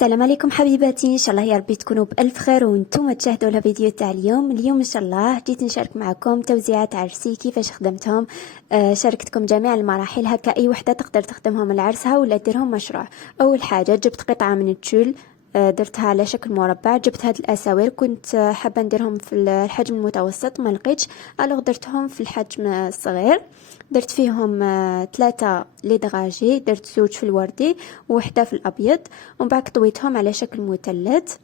السلام عليكم حبيباتي، ان شاء الله يا ربي تكونوا بالف خير وانتم تشاهدوا الفيديو تاع اليوم ان شاء الله جيت نشارك معكم توزيعات عرسي كيفاش خدمتهم. شاركتكم جميع المراحل، هكا اي وحده تقدر تخدمهم لعرسها ولا ديرهم مشروع. اول حاجه جبت قطعه من التول، درتها على شكل مربع. جبت هاد الاساور كنت حابه نديرهم في الحجم المتوسط، ما لقيتش الوغ درتهم في الحجم الصغير. درت فيهم 3 لي دراجي، درت 2 في الوردي ووحده في الابيض، ومن بعد طويتهم على شكل مثلث،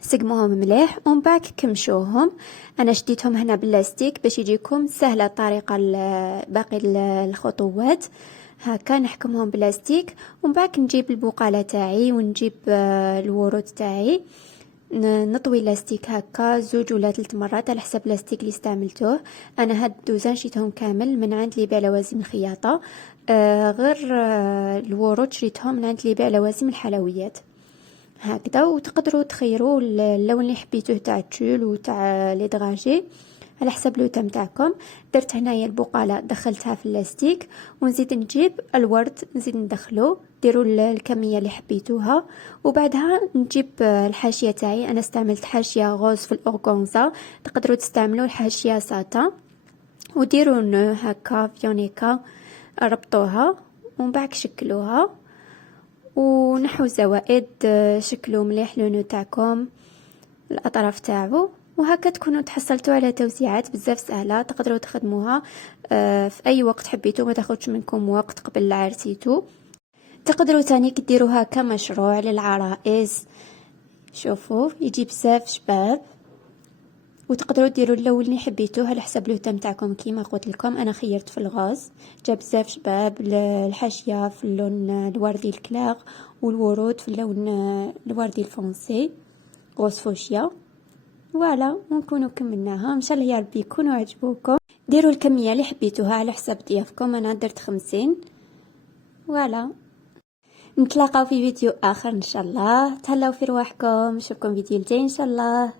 سقموهم مليح ومن بعد كمشوهم. انا شديتهم هنا باللاستيك باش يجيكم سهله طريقه باقي الخطوات. هكا نحكمهم بلاستيك ومن بعد نجيب البقاله تاعي ونجيب الورود تاعي، نطوي لاستيك هكا 2 ولا 3 مرات على حسب لاستيك اللي استعملتوه. انا هاد الدوزان شريتهم كامل من عند اللي يبيع لوازم الخياطه، غير الورود شريتهم من عند اللي يبيع لوازم الحلويات هكذا. وتقدروا تخيروا اللون اللي حبيتوه تاع التول وتاع لي دراجي على حسب لو تاعكم. درت هنايا البقاله دخلتها في اللاستيك، ونزيد نجيب الورد نزيد ندخلو، ديروا الكميه اللي حبيتوها. وبعدها نجيب الحاشيه تاعي، انا استعملت حاشيه غوز في الاورغانزا، تقدروا تستعملوا الحاشيه ساتا وديروا هكا فيونيكا، ربطوها ومن بعد شكلوها ونحو الزوائد، شكلوا مليح لونو تاعكم الاطراف تاعو. وهكا تكونوا تحصلتوا على توزيعات بزاف سهله، تقدروا تخدموها في اي وقت حبيتوا، ما تاخذش منكم وقت قبل العرسيتو. تقدروا تاني ديروها كمشروع للعرائس، شوفوا يجي بزاف شباب. وتقدروا ديروا اللون اللي حبيتوه على حسب اللون تاعكم، كيما قلت لكم انا خيرت في الغاز، جاب بزاف شباب. الحاشيه في اللون الوردي الكلاغ، والورود في اللون الوردي الفونسي غوز فوشيا. فوالا ونكونوا كملناها ان شاء الله يا ربي يكونوا عجبوكم. ديروا الكميه اللي حبيتوها على حساب ضيافكم، انا درت 50. فوالا نتلاقاو في فيديو اخر ان شاء الله. تهلاو في رواحكم، نشوفكم فيديو الجاي ان شاء الله.